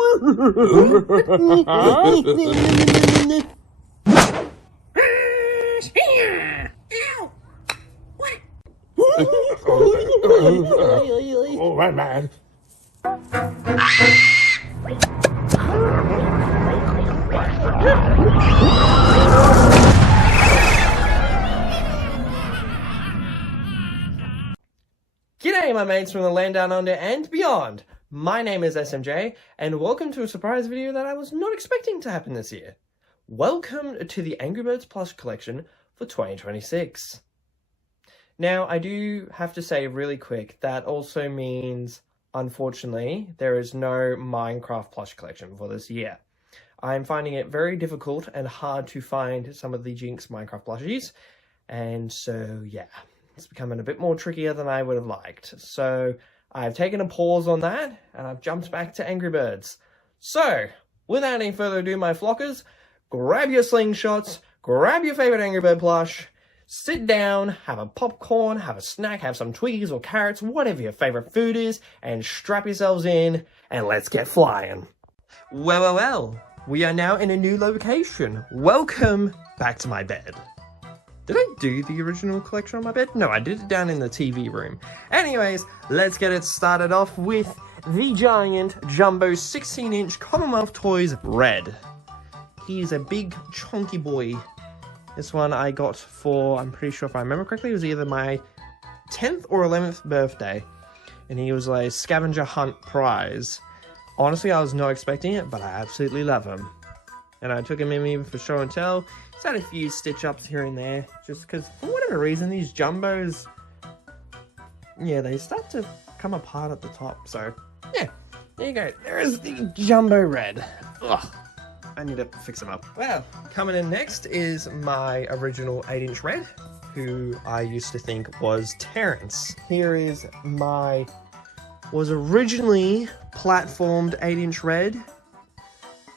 Oh, right, man. G'day my mates from the land down under and beyond. My name is SMJ and welcome to a surprise video that I was not expecting to happen this year. Welcome to the Angry Birds Plush collection for 2026. Now I do have to say really quick that also means unfortunately there is no Minecraft plush collection for this year. I'm finding it very difficult and hard to find some of the Jinx Minecraft plushies, and so yeah. It's becoming a bit more trickier than I would have liked. So I've taken a pause on that and I've jumped back to Angry Birds. So without any further ado, my flockers, grab your slingshots, grab your favorite Angry Bird plush, sit down, have a popcorn, have a snack, have some Twiggies or carrots, whatever your favorite food is, and strap yourselves in and let's get flying. Well, we are now in a new location. Welcome back to my bed. Did I do the original collection on my bed? No, I did it down in the TV room. Anyways, let's get it started off with the giant jumbo 16-inch Commonwealth Toys Red. He's a big chunky boy. This one I got for, I'm pretty sure if I remember correctly, it was either my 10th or 11th birthday. And he was a scavenger hunt prize. Honestly, I was not expecting it, but I absolutely love him. And I took him in even for show and tell. He's had a few stitch-ups here and there, just because, for whatever reason, these jumbos, yeah, they start to come apart at the top. So, yeah, there you go. There is the Jumbo Red. Ugh, I need to fix him up. Well, coming in next is my original 8-inch Red, who I used to think was Terence. Here is my, was originally platformed 8-inch Red.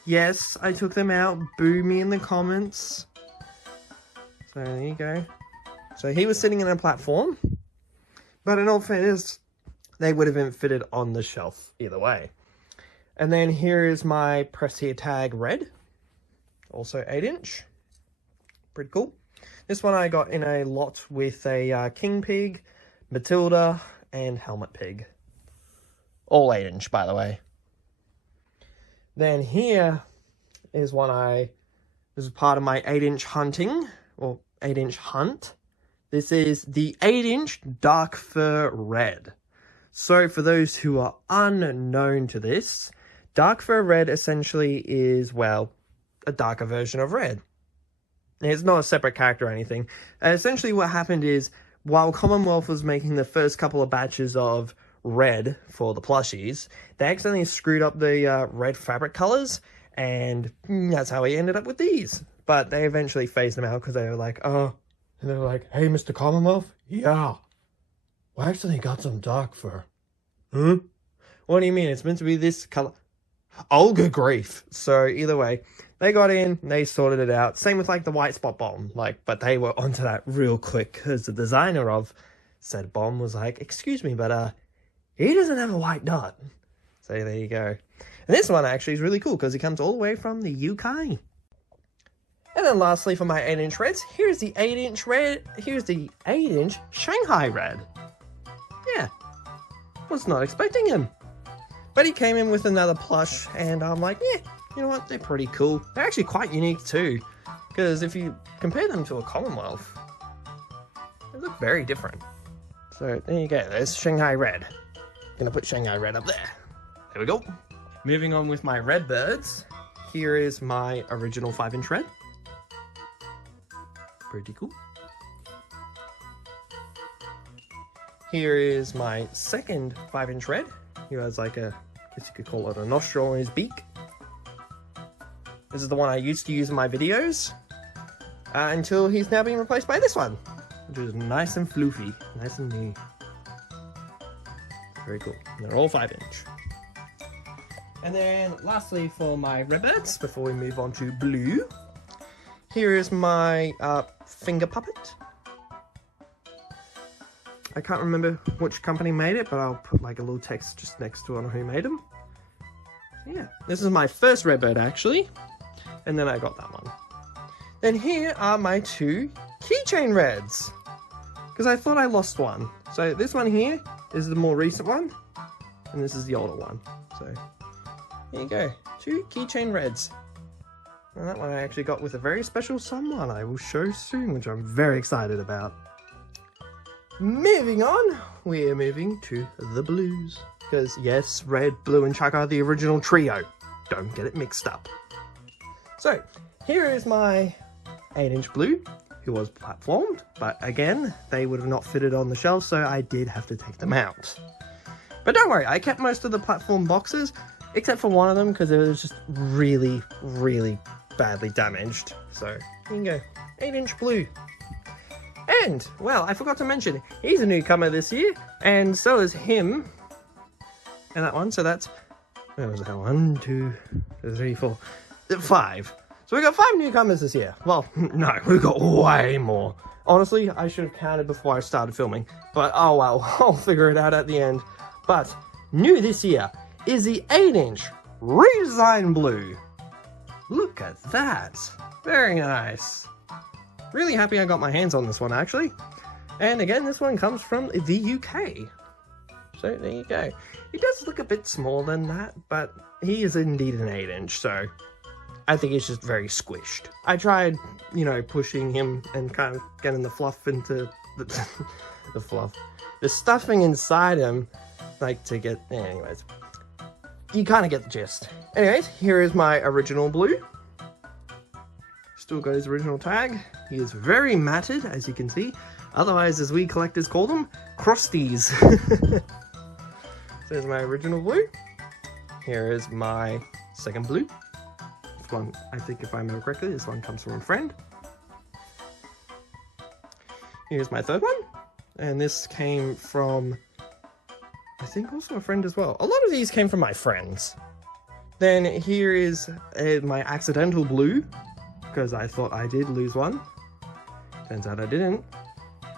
Yes, I took them out. Boo me in the comments. So there you go. So he was sitting in a platform, but in all fairness, they would have been fitted on the shelf either way. And then here is my Press Here Tag Red, also 8-inch. Pretty cool. This one I got in a lot with a King Pig, Matilda, and Helmet Pig. All 8-inch, by the way. Then here is one this is part of my 8-inch hunting, or 8-inch hunt. This is the 8-inch Dark Fur Red. So for those who are unknown to this, Dark Fur Red essentially is, well, a darker version of Red. It's not a separate character or anything. Essentially what happened is, while Commonwealth was making the first couple of batches of Red for the plushies, they accidentally screwed up the red fabric colors, and that's how we ended up with these. But they eventually phased them out because they were like, oh, and they were like, hey, Mr. Commonwealth, yeah, we actually got some dark fur. Huh? What do you mean? It's meant to be this color. Oh, good grief. So either way, they got in, they sorted it out. Same with like the white spot bomb, but they were onto that real quick because the designer of said bomb was like, excuse me, but he doesn't have a white dot. So there you go. And this one actually is really cool because it comes all the way from the UK. And then lastly for my 8-inch Reds, here's the 8-inch Red. Here's the 8-inch Shanghai Red. Yeah, was not expecting him. But he came in with another plush and I'm like, yeah, you know what, they're pretty cool. They're actually quite unique too. Because if you compare them to a Commonwealth, they look very different. So there you go, there's Shanghai Red. Gonna put Shanghai Red up there. There we go. Moving on with my Red Birds. Here is my original 5-inch Red. Pretty cool. Here is my second 5-inch Red. He has like a, I guess you could call it a nostril in his beak. This is the one I used to use in my videos. Until he's now being replaced by this one. Which is nice and floofy. Nice and new. Very cool. And they're all 5-inch. And then lastly for my Redbirds, before we move on to blue, here is my finger puppet. I can't remember which company made it, but I'll put like a little text just next to it on who made them. Yeah, this is my first Redbird actually, and then I got that one. Then here are my 2 keychain reds, because I thought I lost one. So this one here is the more recent one, and this is the older one. So here you go, 2 keychain reds. And that one I actually got with a very special someone I will show soon, which I'm very excited about. Moving on, we're moving to the blues. Because yes, red, blue and chuck are the original trio. Don't get it mixed up. So, here is my 8-inch blue, who was platformed. But again, they would have not fitted on the shelf, so I did have to take them out. But don't worry, I kept most of the platform boxes, except for one of them, because it was just really, really badly damaged. So, here you go, 8-inch blue. And, well, I forgot to mention, he's a newcomer this year, and so is him. And that one, so that's, where was that? 1, 2, 3, 4, 5. So we got 5 newcomers this year. Well, no, we got way more. Honestly, I should have counted before I started filming, but oh well, I'll figure it out at the end. But new this year is the 8-inch redesigned blue. Look at that. Very nice. Really happy I got my hands on this one actually. And again, this one comes from the UK. So there you go. He does look a bit smaller than that, but he is indeed an 8-inch, so I think he's just very squished. I tried, you know, pushing him and kind of getting the fluff into the fluff. The stuffing inside him, like to get, anyways. You kind of get the gist. Anyways, here is my original blue. Still got his original tag. He is very matted, as you can see. Otherwise, as we collectors call them, crusties. There's my original blue. Here is my second blue. This one, I think if I remember correctly, this one comes from a friend. Here's my third one. And this came from, I think also a friend as well. A lot of these came from my friends. Then here is my accidental blue, because I thought I did lose one. Turns out I didn't.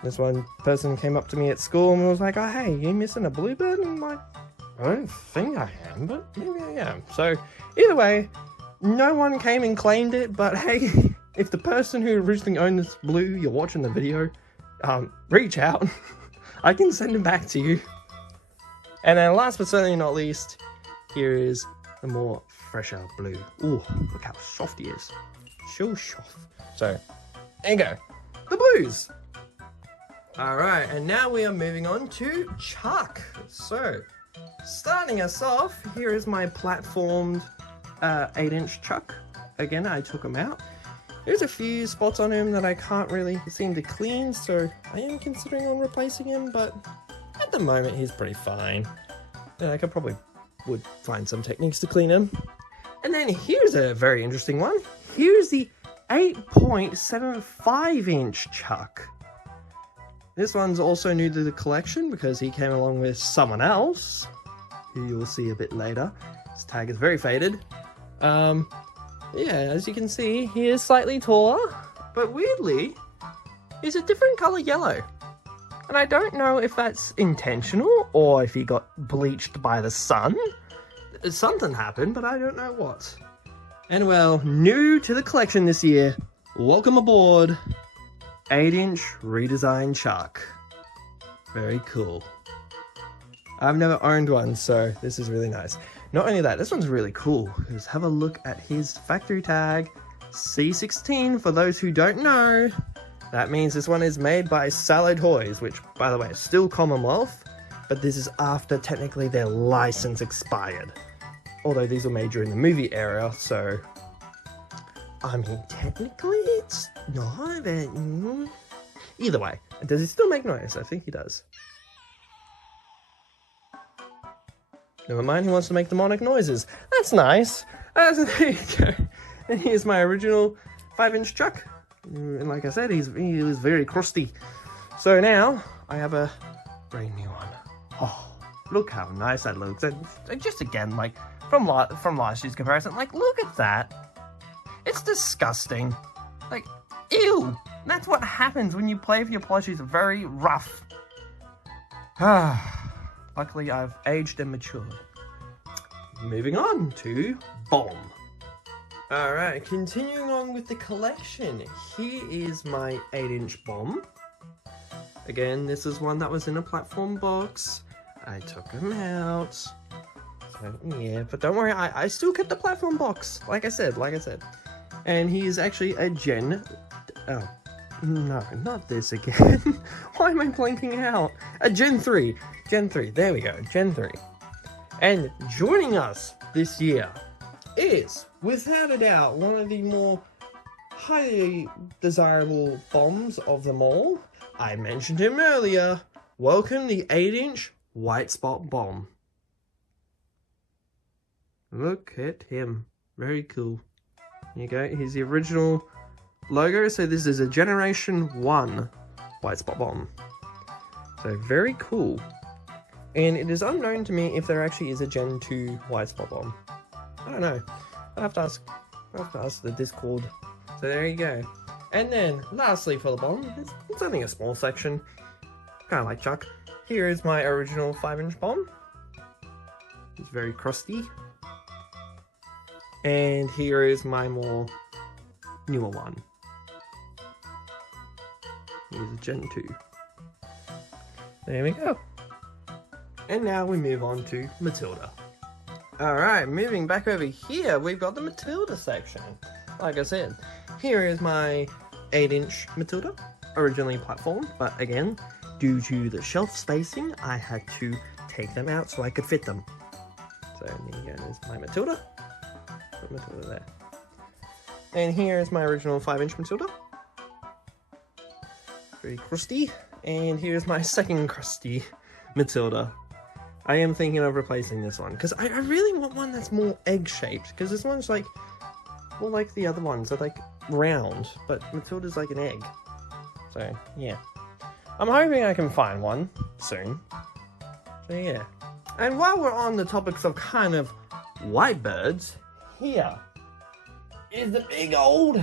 This one person came up to me at school and was like, oh hey, you missing a bluebird? And I'm like, I don't think I am, but maybe I am. So either way, no one came and claimed it, but hey, if the person who originally owned this blue, you're watching the video, reach out. I can send it back to you. And then last but certainly not least, here is the more fresher blue. Ooh, look how soft he is. So soft. So, there you go. The blues. Alright, and now we are moving on to Chuck. So, starting us off, here is my platformed 8-inch Chuck. Again, I took him out. There's a few spots on him that I can't really seem to clean, so I am considering on replacing him, but at the moment he's pretty fine. Yeah, I would find some techniques to clean him. And then here's a very interesting one. Here's the 8.75-inch Chuck. This one's also new to the collection because he came along with someone else, who you'll see a bit later. His tag is very faded. Yeah, as you can see, he is slightly taller, but weirdly, he's a different color yellow. And I don't know if that's intentional or if he got bleached by the sun. Something happened, but I don't know what. And well, new to the collection this year, welcome aboard, 8-inch redesigned Chuck. Very cool. I've never owned one, so this is really nice. Not only that, this one's really cool, because have a look at his factory tag, C16, for those who don't know. That means this one is made by Salla Toys, which, by the way, is still Commonwealth, but this is after technically their license expired. Although these were made during the movie era, so I mean, technically it's not, but either way, does he still make noise? I think he does. Never mind, he wants to make demonic noises. That's nice. So there you go. And here's my original 5-inch Chuck. And like I said, he was very crusty. So now I have a brand new one. Oh, look how nice that looks. And just again, like from last year's comparison, like look at that. It's disgusting. Like, ew. That's what happens when you play with your plushies. Very rough. Luckily, I've aged and matured. moving on to Bomb. Alright, continuing on with the collection. Here is my 8-inch Bomb. Again, this is one that was in a platform box. I took him out. So, yeah, but don't worry, I still kept the platform box. Like I said. And he is actually a Gen... Oh, no, not this again. Why am I blanking out? A Gen 3. Gen 3, there we go, Gen 3. And joining us this year is, without a doubt, one of the more highly desirable bombs of them all. I mentioned him earlier. Welcome the 8-inch White Spot Bomb. Look at him. Very cool. There you go. Here's the original logo. So this is a Generation 1 White Spot Bomb. So very cool. And it is unknown to me if there actually is a Gen 2 White Spot Bomb. I don't know. I'll have to ask the Discord. So there you go. And then, lastly for the bomb, it's only a small section. Kind of like Chuck. Here is my original 5-inch bomb. It's very crusty. And here is my more newer one. Here's a Gen 2. There we go. And now we move on to Matilda. Alright, moving back over here, we've got the Matilda section. Like I said, here is my 8-inch Matilda, originally platformed, but again, due to the shelf spacing, I had to take them out so I could fit them. So there you go, there's my Matilda. Put Matilda there. And here is my original 5-inch Matilda. Very crusty. And here's my second crusty Matilda. I am thinking of replacing this one, because I really want one that's more egg-shaped, because this one's like, more like the other ones, they're like round, but Matilda's like an egg. So, yeah. I'm hoping I can find one soon. So, yeah. And while we're on the topics of kind of white birds, here is the big old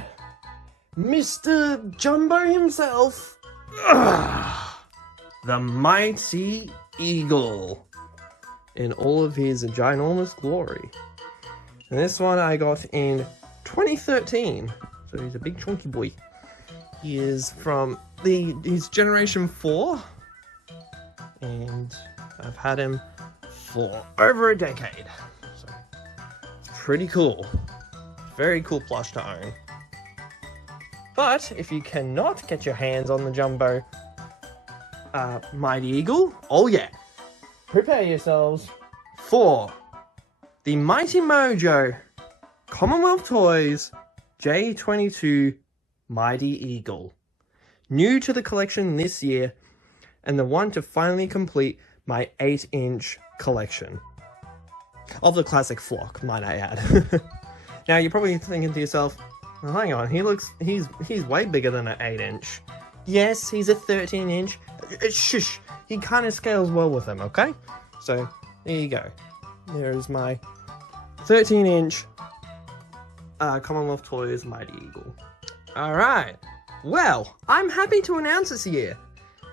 Mr. Jumbo himself. Ugh, the mighty eagle in all of his ginormous glory. And this one I got in 2013, so he's a big chunky boy. He is from his Generation 4, and I've had him for over a decade, so it's pretty cool. Very cool plush to own. But if you cannot get your hands on the Jumbo Mighty Eagle, oh yeah, prepare yourselves for the Mighty Mojo Commonwealth Toys J22 Mighty Eagle. New to the collection this year, and the one to finally complete my 8-inch collection. Of the classic flock, might I add. Now you're probably thinking to yourself, well, hang on, he's way bigger than an 8-inch. Yes, he's a 13-inch. Shush, he kind of scales well with them, okay? So, there you go. There's my 13-inch Commonwealth Toys Mighty Eagle. Alright, well, I'm happy to announce this year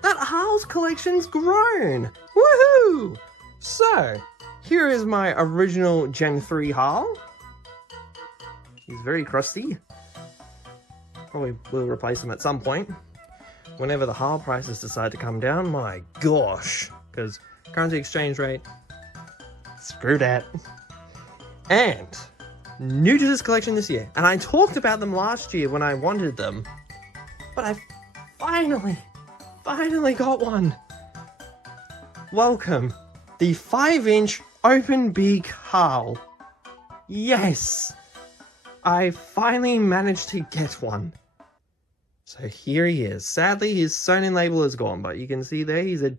that Harl's collection's grown! Woohoo! So, here is my original Gen 3 Harl. He's very crusty. Probably will replace him at some point. Whenever the Harl prices decide to come down, my gosh. Because currency exchange rate, screw that. And new to this collection this year, and I talked about them last year when I wanted them, but I finally got one. Welcome, the 5-inch open beak Harl. Yes, I finally managed to get one. So here he is. Sadly, his sewn-in label is gone, but you can see there he's a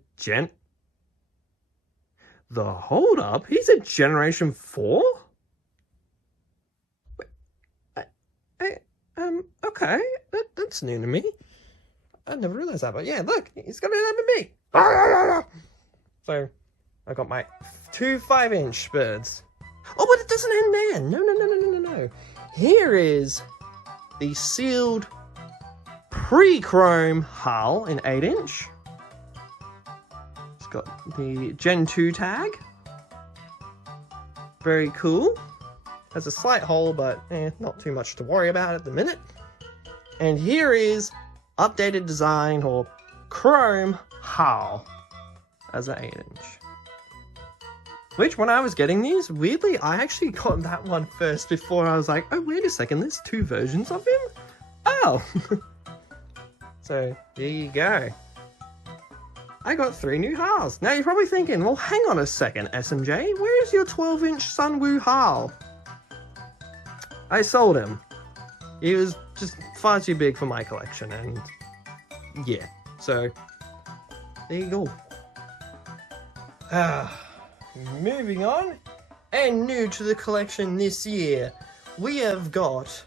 The hold up, he's a Generation 4? Okay, that's new to me. I never realized that, but yeah, look, he's got an MB. So, I got my 2 5-inch birds. Oh, but it doesn't end there. No. Here is the sealed pre-chrome Harl in 8-inch. It's got the Gen 2 tag. Very cool. Has a slight hole, but not too much to worry about at the minute. And here is updated design, or chrome hull as an 8-inch. Which, when I was getting these, weirdly, I actually got that one first before I was like, oh, wait a second, there's 2 versions of him? Oh! So, there you go. I got 3 new hulls. Now you're probably thinking, well, hang on a second, SMJ, where's your 12-inch Sunwoo hull? I sold him. He was just far too big for my collection, and yeah, so there you go. Moving on, and new to the collection this year, we have got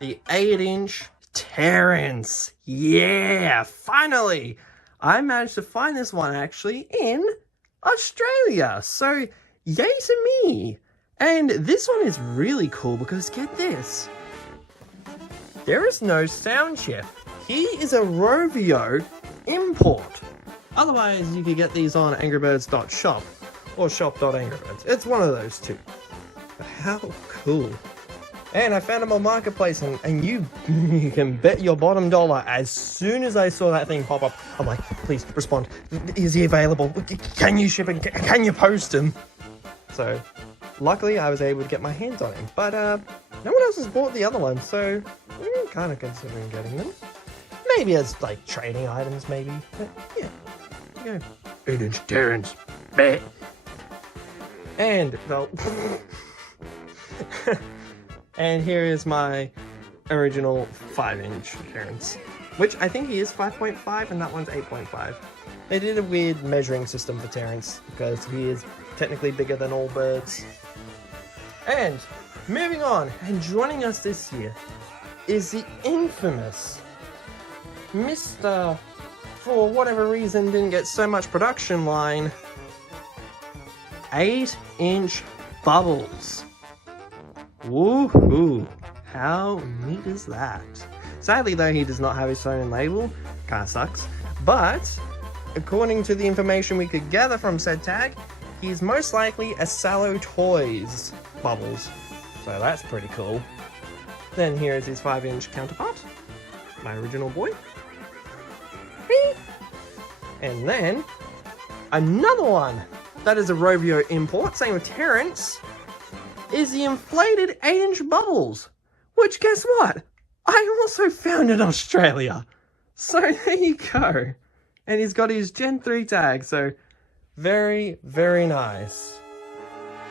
the 8-inch Terence. Yeah, finally! I managed to find this one actually in Australia, so yay to me! And this one is really cool because get this. There is no sound chip. He is a Rovio import. Otherwise, you could get these on angrybirds.shop or shop.angrybirds. It's one of those two. But how cool. And I found him on Marketplace, and you can bet your bottom dollar, as soon as I saw that thing pop up, I'm like, please respond. Is he available? Can you ship him? Can you post him? So, luckily I was able to get my hands on him. But no one else has bought the other one, so we're kind of considering getting them. Maybe as, like, trading items, maybe. But, yeah. There you go. 8-inch Terence. Bet. And, well... And here is my original 5-inch Terence, which I think he is 5.5 and that one's 8.5. They did a weird measuring system for Terence because he is technically bigger than all birds. And moving on, and joining us this year is the infamous Mr. for whatever reason didn't get so much production line, 8-inch Bubbles. Woohoo! How neat is that? Sadly though, he does not have his own label. Kinda sucks. But, according to the information we could gather from said tag, he's most likely a Salla Toys Bubbles. So that's pretty cool. Then here is his 5-inch counterpart. My original boy. And then, another one that is a Rovio import, same with Terence, is the inflated 8-inch Bubbles, which guess what? I also found in Australia. So there you go. And he's got his Gen 3 tag, so very, very nice.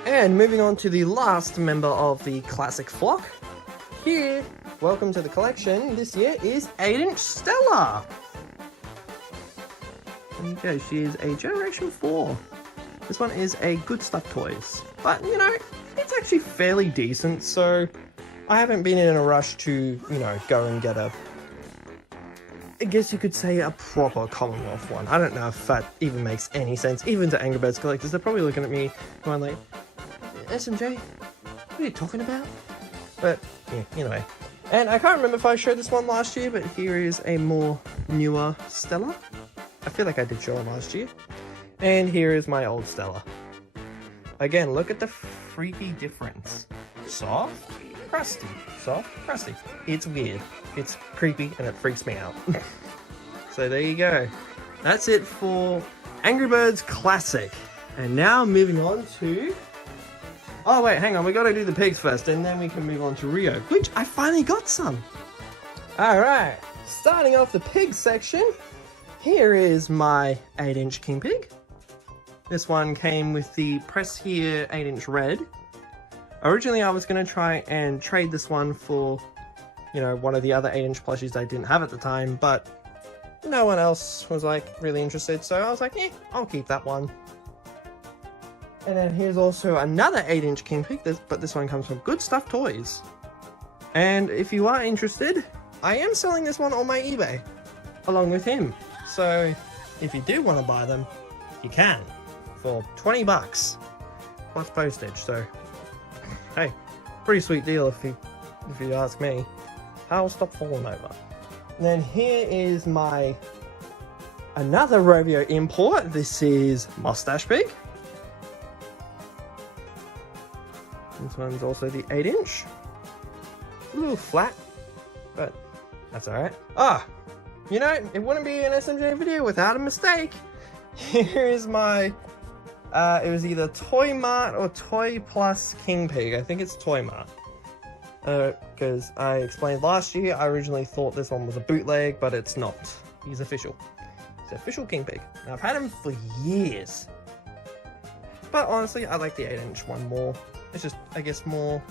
And moving on to the last member of the classic flock, here, welcome to the collection, this year is 8-inch Stella. There you go, she is a Generation 4. This one is a Good Stuff Toys, but you know, it's actually fairly decent, so I haven't been in a rush to, you know, go and get a, I guess you could say, a proper Commonwealth one. I don't know if that even makes any sense, even to Angry Birds collectors. They're probably looking at me going like, SMJ, what are you talking about? But, yeah, anyway. And I can't remember if I showed this one last year, but here is a more newer Stella. I feel like I did show it last year. And here is my old Stella. Again, look at the freaky difference. Soft, crusty. Soft, crusty. It's weird. It's creepy and it freaks me out. So there you go. That's it for Angry Birds Classic. And now moving on to... Oh wait, hang on. We gotta do the pigs first and then we can move on to Rio, which I finally got some. Alright, starting off the pig section. Here is my 8-inch King Pig. This one came with the Press Here 8-inch red. Originally I was going to try and trade this one for, you know, one of the other 8-inch plushies I didn't have at the time, but no one else was like really interested, so I was like, I'll keep that one. And then here's also another 8-inch King Pig, but this one comes from Good Stuff Toys. And if you are interested, I am selling this one on my eBay, along with him. So if you do want to buy them, you can. For 20 bucks plus postage, so hey, pretty sweet deal if you ask me. I'll stop falling over. And then here is my another Rovio import. This is Mustache Pig. this one's also the 8-inch. A little flat, but that's alright. Ah, you know, it wouldn't be an SMJ video without a mistake. Here's my, it was either Toy Mart or Toy Plus King Pig. I think it's Toy Mart. Because I explained last year, I originally thought this one was a bootleg, but it's not. He's official. He's official King Pig. Now, I've had him for years. But honestly, I like the 8-inch one more. It's just, I guess, more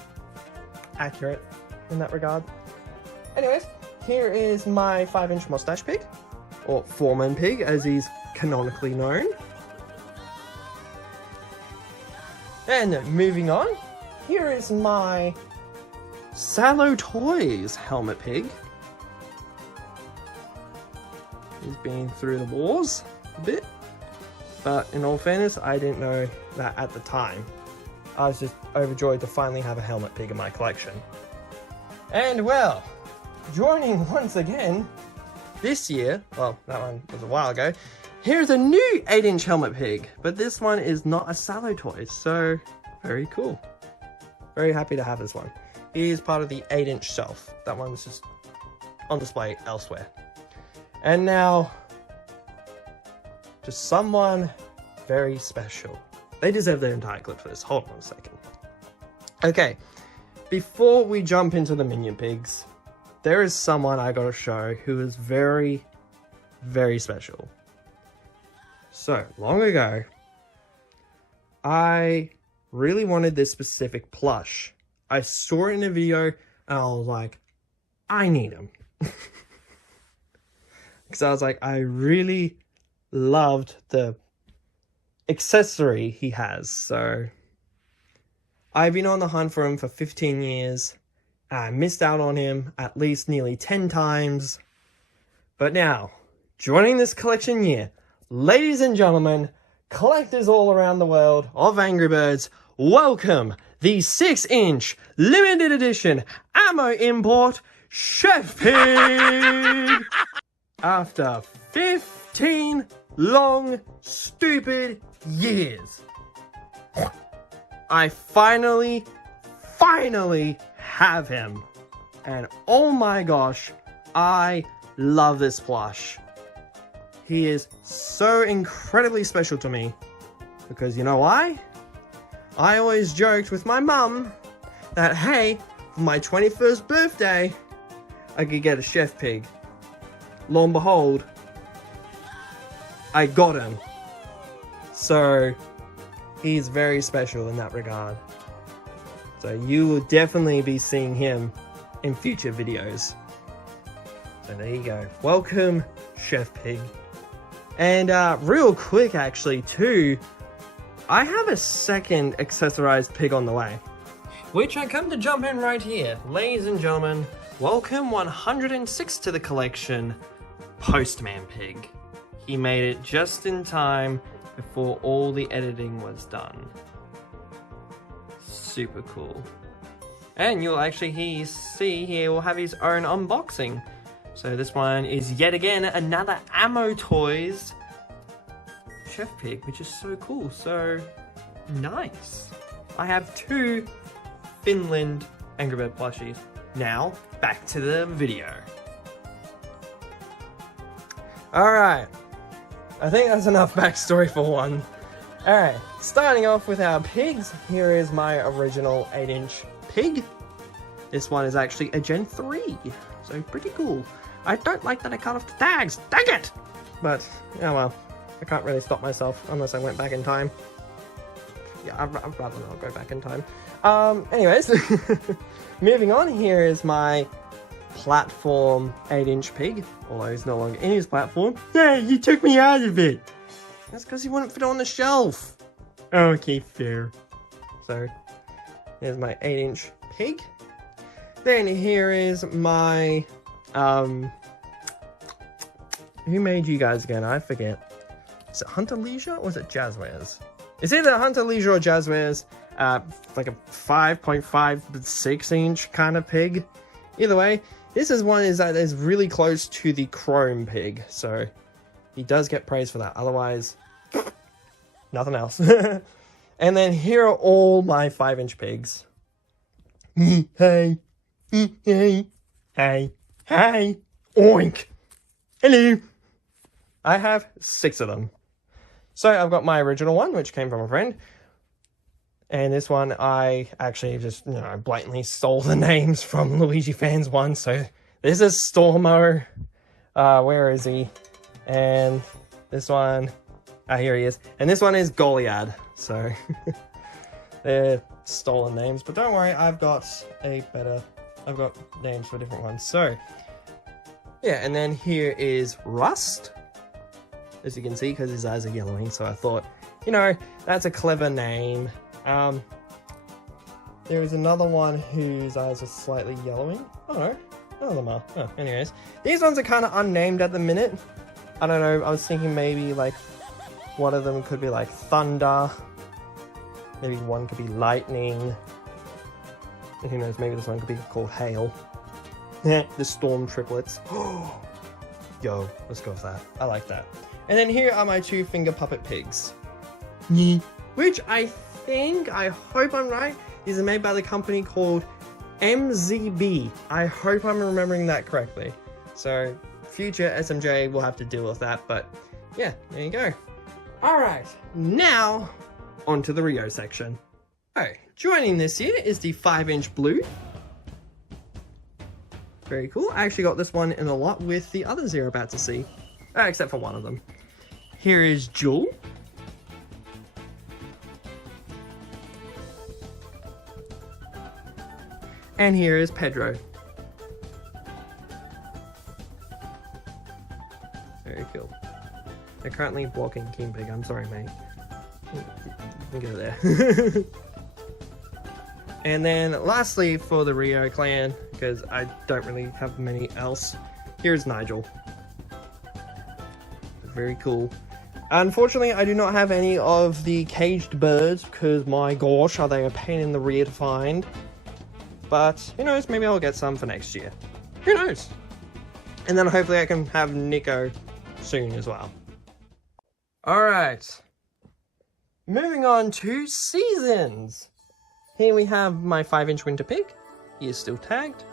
accurate in that regard. Anyways, here is my 5-inch mustache pig, or Foreman Pig, as he's canonically known. And moving on, here is my Salla Toys helmet pig. He's been through the wars a bit, but in all fairness, I didn't know that at the time. I was just overjoyed to finally have a helmet pig in my collection. And well, joining once again this year, well, that one was a while ago, here's a new 8-inch helmet pig, but this one is not a Salla Toys, so very cool. Very happy to have this one. He is part of the 8-inch shelf. That one's just on display elsewhere. And now, to someone very special. They deserve their entire clip for this. Hold on a second. Okay, before we jump into the Minion Pigs, there is someone I gotta show who is very, very special. So, long ago, I really wanted this specific plush. I saw it in a video, and I was like, I need him. Because I was like, I really loved the accessory he has. So I've been on the hunt for him for 15 years. I missed out on him at least nearly 10 times. But now, joining this collection year, ladies and gentlemen, collectors all around the world of Angry Birds, welcome the 6-inch limited edition ammo import Chef Pig! After 15 long, stupid years, I finally have him. And oh my gosh, I love this plush. He is so incredibly special to me. Because you know why? I always joked with my mum that, hey, for my 21st birthday, I could get a Chef Pig. Lo and behold, I got him. So, he's very special in that regard. So you will definitely be seeing him in future videos. So there you go. Welcome, Chef Pig. And real quick actually too, I have a second accessorized pig on the way, which I come to jump in right here. Ladies and gentlemen, welcome 106 to the collection, Postman Pig. He made it just in time before all the editing was done. Super cool. And you'll actually see he will have his own unboxing. So this one is yet again another Ammo Toys Chef Pig, which is so cool, so nice. I have 2 Finland Angry Bird plushies. Now, back to the video. Alright, I think that's enough backstory for one. Alright, starting off with our pigs, here is my original 8-inch pig. This one is actually a Gen 3, so pretty cool. I don't like that I cut off the tags, dang it! But, yeah well, I can't really stop myself unless I went back in time. Yeah, I'd rather not go back in time. Anyways, moving on, here is my platform 8-inch pig, although he's no longer in his platform. Yeah, you took me out of it! That's because he wouldn't fit on the shelf. Okay, fair. So, here's my 8-inch pig. Then here is my, who made you guys again? I forget. Is it Hunter Leisure or is it Jazzwares? It's either Hunter Leisure or Jazzwares. Like a 5.56-inch kind of pig. Either way, this is one that is really close to the Chrome pig, so he does get praise for that. Otherwise, nothing else. And then here are all my 5-inch pigs. Hey. Hey. Hey. Hey. Oink. Hello. I have 6 of them. So I've got my original one, which came from a friend. And this one, I actually just, blatantly stole the names from Luigi Fans 1. So this is Stormo. Where is he? And this one, here he is. And this one is Goliad. So they're stolen names. But don't worry, I've got names for different ones. So, yeah, and then here is Rust. As you can see, because his eyes are yellowing, so I thought, that's a clever name. There is another one whose eyes are slightly yellowing. Oh no, none of them are. Oh, anyways. These ones are kind of unnamed at the minute. I don't know, I was thinking maybe, like, one of them could be, like, Thunder. Maybe one could be Lightning. And who knows, maybe this one could be called Hail. The Storm Triplets. Yo, let's go with that. I like that. And then here are my 2 finger puppet pigs. Which I hope I'm right, these are made by the company called MZB. I hope I'm remembering that correctly. So, future SMJ will have to deal with that, but yeah, there you go. Alright, now, onto the Rio section. Oh, joining this year is the 5-inch blue. Very cool. I actually got this one in a lot with the others you're about to see. Except for one of them. Here is Jewel. And here is Pedro. Very cool. They're currently blocking King Pig. I'm sorry, mate. You can go there. And then lastly for the Rio clan, because I don't really have many else, here's Nigel. Very cool. Unfortunately, I do not have any of the caged birds because my gosh, are they a pain in the rear to find. But who knows, maybe I'll get some for next year. Who knows? And then hopefully I can have Nico soon as well. Alright. Moving on to seasons. Here we have my 5-inch winter pig. He is still tagged.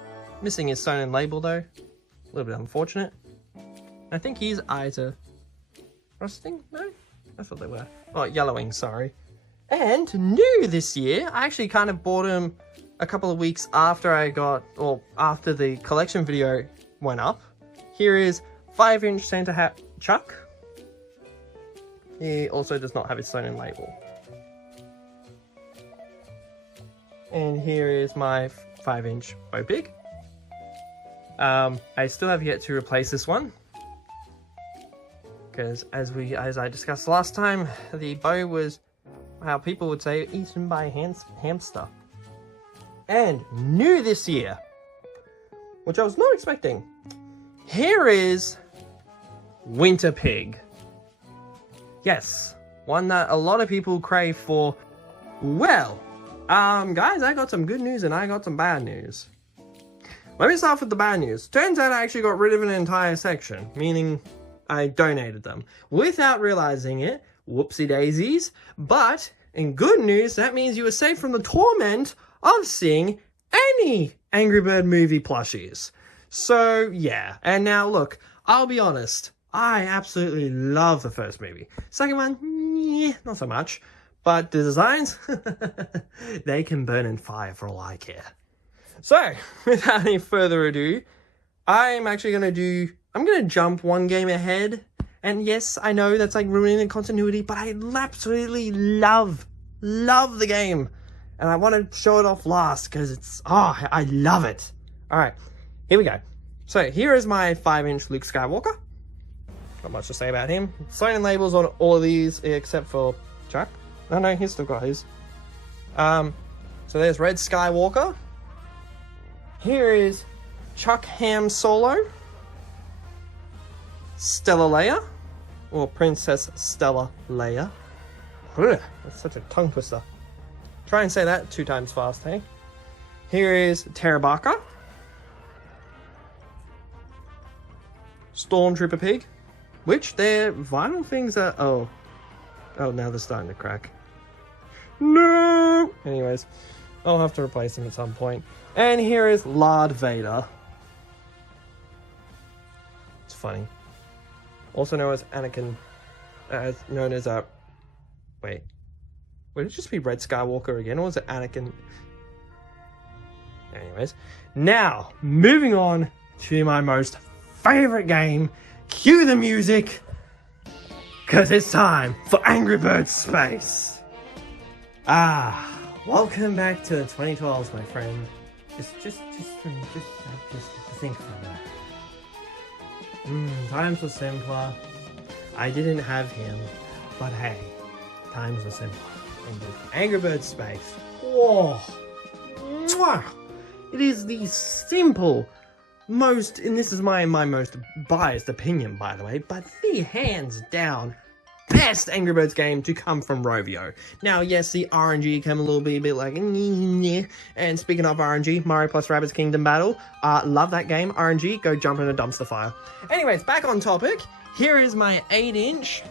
Missing his sign and label though. A little bit unfortunate. I think his eyes are rusting? No? I thought they were. Oh, yellowing, sorry. And new this year, I actually kind of bought him a couple of weeks after after the collection video went up. Here is 5-inch Santa hat Chuck. He also does not have his sign and label. And here is my 5-inch Bo Pig. I still have yet to replace this one. Because as I discussed last time, the Bo was, how people would say, eaten by a hamster. And new this year, which I was not expecting. Here is Winter Pig. Yes, one that a lot of people crave for. Well, guys, I got some good news and I got some bad news. Let me start with the bad news. Turns out I actually got rid of an entire section, meaning I donated them without realizing it. Whoopsie daisies. But in good news, that means you were saved from the torment of seeing any Angry Bird movie plushies. So yeah, and now look, I'll be honest, I absolutely love the first movie. Second one, yeah, not so much. But the designs, they can burn in fire for all I care. So, without any further ado, I'm going to jump one game ahead. And yes, I know that's like ruining the continuity, but I absolutely love the game. And I want to show it off last because I love it. Alright, here we go. So, here is my 5-inch Luke Skywalker. Not much to say about him. Sign and labels on all of these except for Chuck. No, he's still got his. So there's Red Skywalker. Here is Chuck Ham Solo. Stella Leia. Or Princess Stella Leia. Ugh, that's such a tongue twister. Try and say that 2 times fast, hey? Here is Terabaka. Stormtrooper Pig. Which their vinyl things are... Oh, now they're starting to crack. No! Anyways. I'll have to replace him at some point. And here is Lord Vader. It's funny. Also known as Anakin, known as wait, would it just be Red Skywalker again, or was it Anakin? Anyways, now moving on to my most favorite game. Cue the music, cause it's time for Angry Birds Space. Welcome back to the 2012s, my friend. Just think for that. Times were simpler. I didn't have him, but hey, times were simpler. Angry Birds Space. Whoa. Mwah. It is the simple, most, and this is my most biased opinion, by the way, but the hands down best Angry Birds game to come from Rovio. Now, yes, the RNG came a little bit like, and speaking of RNG, Mario plus Rabbids Kingdom Battle, love that game. RNG, go jump in a dumpster fire. Anyways, back on topic, here is my 8-inch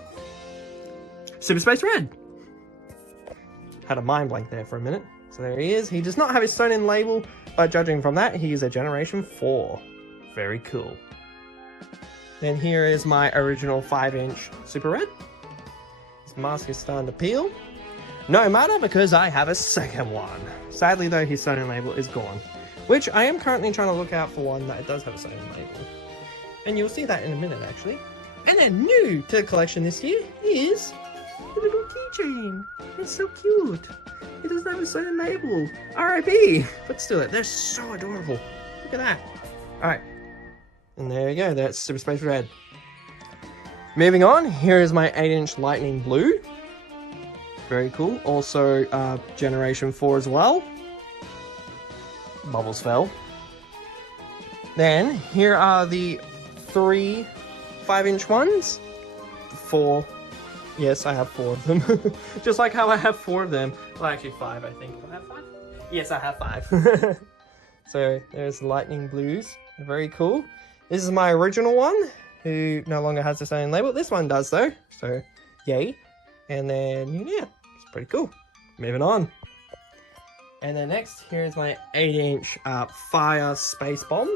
Super Space Red. Had a mind blank there for a minute. So there he is. He does not have his sewn-in label, but judging from that, he is a Generation 4. Very cool. Then here is my original 5-inch Super Red. His mask is starting to peel. No matter, because I have a second one. Sadly though, his sewn-in label is gone. Which I am currently trying to look out for one that does have a sewn-in label. And you'll see that in a minute, actually. And then new to the collection this year is the little keychain. It's so cute. It doesn't have a sewn-in label. R.I.P. But still, they're so adorable. Look at that. Alright. And there you go. That's Super Space Red. Moving on, here is my 8-inch Lightning Blue. Very cool. Also, Generation 4 as well. Bubbles fell. Then, here are the 3 5-inch ones. 4. Yes, I have 4 of them. Just like how I have 4 of them. Well, actually 5, I think. Do I have 5? Yes, I have 5. So, there's Lightning Blues. Very cool. This is my original one, who no longer has the same label. This one does, though. So, yay. And then, yeah, it's pretty cool. Moving on. And then next, here's my 8-inch Fire Space Bomb.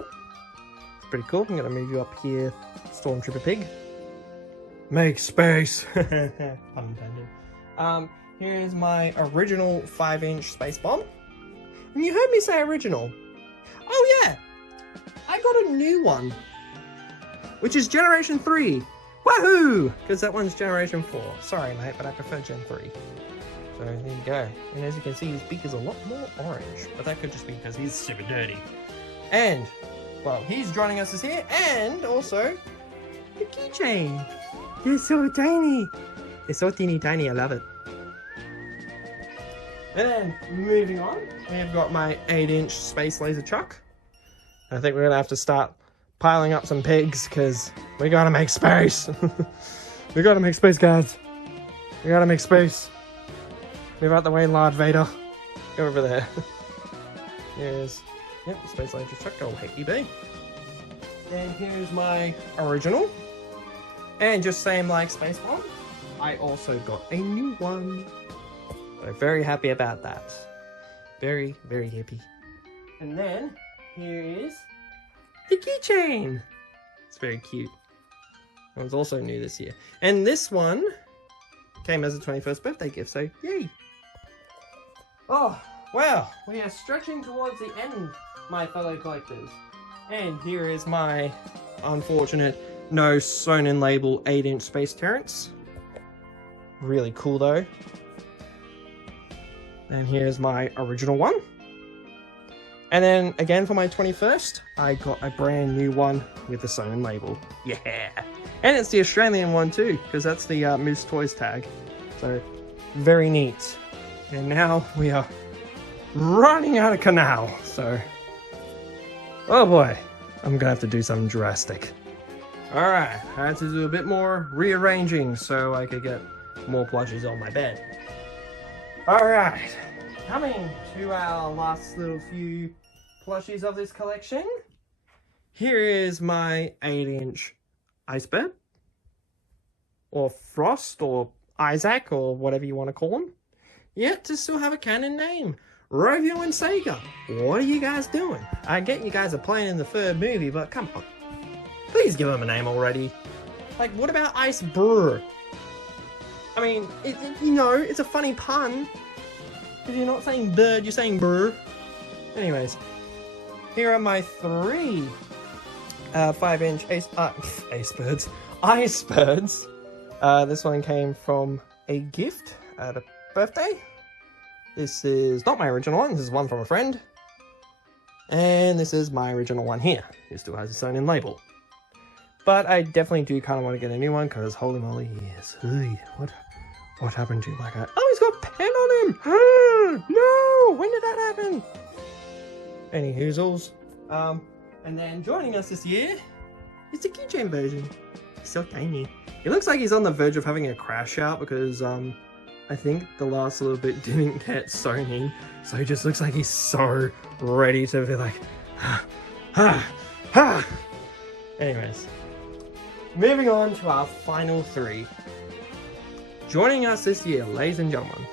It's pretty cool. I'm going to move you up here, Stormtrooper Pig. Make space. Pun intended. Here's my original 5-inch Space Bomb. And you heard me say original. Oh yeah, I got a new one, which is Generation 3. Woohoo! Because that one's Generation 4. Sorry mate, but I prefer Gen 3. So there you go. And as you can see, his beak is a lot more orange. But that could just be because he's super dirty. And, well, he's joining us this year. And also, the keychain. They're so tiny. They're so teeny tiny, I love it. And then, moving on, we've got my 8-inch Space Laser Chuck. I think we're going to have to start piling up some pigs, because we got to make space. We got to make space, guys. We got to make space. Move out the way, Lord Vader. Go over there. Here's, yep, Space Laser Chuck. Oh, hey, eBay. And here's my original. And just same like Space Bomb, I also got a new one. So very happy about that. Very, very happy. And then, here is the keychain. It's very cute. That one's also new this year. And this one came as a 21st birthday gift, so yay. Oh, wow. We are stretching towards the end, my fellow collectors. And here is my unfortunate no sewn-in label 8-inch Space Terence. Really cool though. And here's my original one. And then again for my 21st, I got a brand new one with the sewn-in label. Yeah! And it's the Australian one too, because that's the Moose Toys tag. So, very neat. And now we are running out of canal, so... Oh boy, I'm gonna have to do something drastic. Alright, I had to do a bit more rearranging so I could get more plushies on my bed. Alright, coming to our last little few plushies of this collection. Here is my 8-inch Iceberg, or Frost, or Isaac, or whatever you want to call him. Yet to still have a canon name. Rovio and Sega, what are you guys doing? I get you guys are playing in the third movie, but come on. Please give them a name already. Like, what about Ice Brr? I mean, you know, it's a funny pun. If you're not saying bird, you're saying brr. Anyways, here are my 3 5-inch ice birds. This one came from a gift at a birthday. This is not my original one, this is one from a friend. And this is my original one here. It still has its own in label. But I definitely do kind of want to get a new one, because holy moly, yes. What happened to my guy? Oh, he's got pen on him! No! When did that happen? Any hoozles. And then joining us this year is the keychain version. He's so tiny. He looks like he's on the verge of having a crash out, because I think the last little bit didn't get Sony, so he just looks like he's so ready to be like, Anyways, moving on to our final 3. Joining us this year, ladies and gentlemen,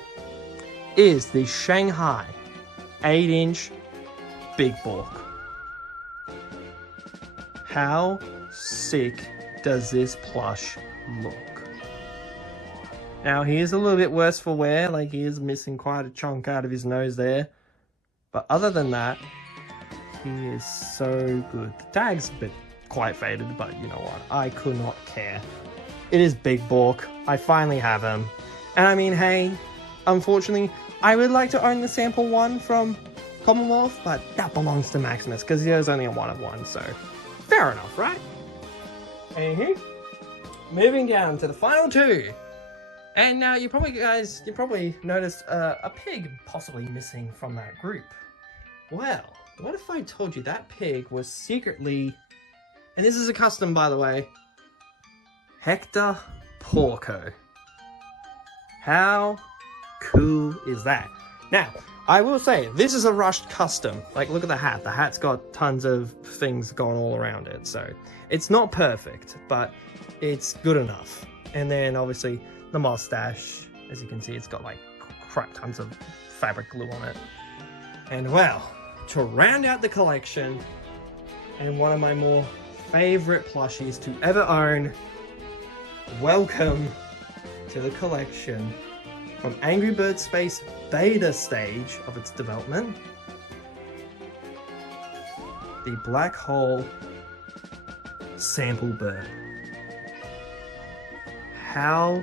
is the Shanghai 8-inch Big Bork. How sick does this plush look? Now, he is a little bit worse for wear, like he is missing quite a chunk out of his nose there. But other than that, he is so good. The tag's a bit quite faded, but you know what? I could not care. It is Big Bork. I finally have him. And I mean, hey, unfortunately, I would like to own the sample one from Commonwealth, but that belongs to Maximus, because there's only a 1 of 1, so fair enough, right? Anywho, moving down to the final 2. And now you probably noticed a pig possibly missing from that group. Well, what if I told you that pig was secretly, and this is a custom by the way, Hector Porco. How cool is that? Now, I will say, this is a rushed custom. Like, look at the hat. The hat's got tons of things going all around it, so it's not perfect, but it's good enough. And then obviously the mustache, as you can see, it's got like crap tons of fabric glue on it. And well, to round out the collection, and one of my more favorite plushies to ever own, welcome to the collection from Angry Birds Space beta stage of its development, the Black Hole Sample Bird. How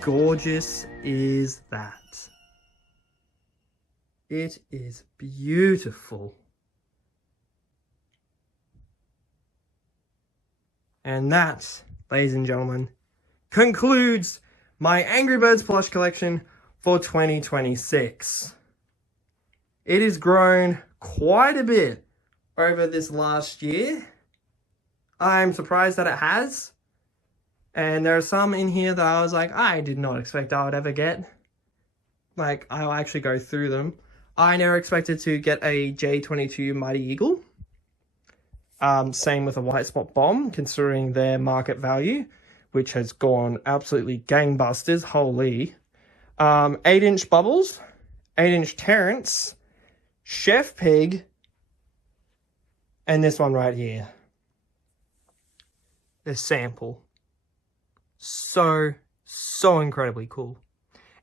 gorgeous is that? It is beautiful. And that, ladies and gentlemen, concludes my Angry Birds plush collection for 2026. It has grown quite a bit over this last year. I'm surprised that it has. And there are some in here that I was like, I did not expect I would ever get. Like, I'll actually go through them. I never expected to get a J22 Mighty Eagle. Same with a White Spot Bomb, considering their market value, which has gone absolutely gangbusters. Holy. 8-inch Bubbles, 8-inch Terence, Chef Pig, and this one right here. The sample. So incredibly cool.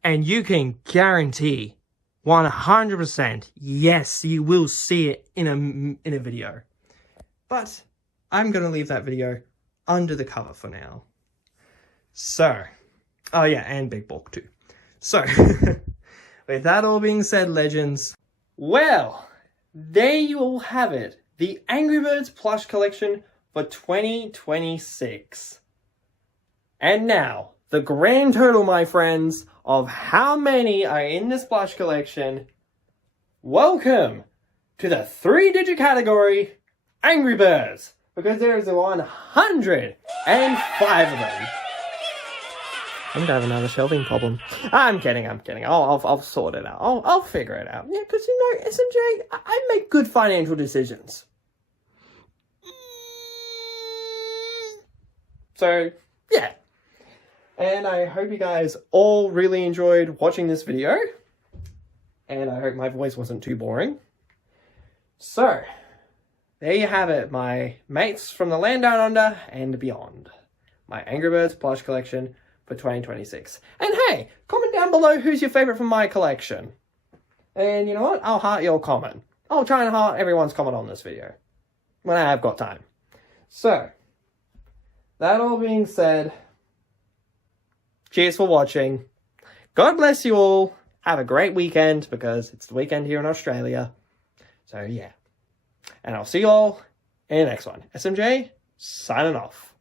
And you can guarantee 100%, yes, you will see it in a video. But I'm going to leave that video under the cover for now. So, oh yeah, and Big Bork too. So, with that all being said, legends, well, there you all have it. The Angry Birds plush collection for 2026. And now, the grand total, my friends, of how many are in this plush collection. Welcome to the 3-digit category, Angry Birds, because there is 105 of them. I'm gonna have another shelving problem. I'm kidding. I'll sort it out. I'll figure it out. Yeah, because you know, SMJ, I make good financial decisions. So, yeah. And I hope you guys all really enjoyed watching this video. and I hope my voice wasn't too boring. So, there you have it, my mates from the land down under and beyond. My Angry Birds plush collection for 2026. And hey, comment down below who's your favourite from my collection. And you know what? I'll heart your comment. I'll try and heart everyone's comment on this video. When I have got time. So, that all being said, cheers for watching. God bless you all. Have a great weekend, because it's the weekend here in Australia. So yeah. And I'll see you all in the next one. SMJ, signing off.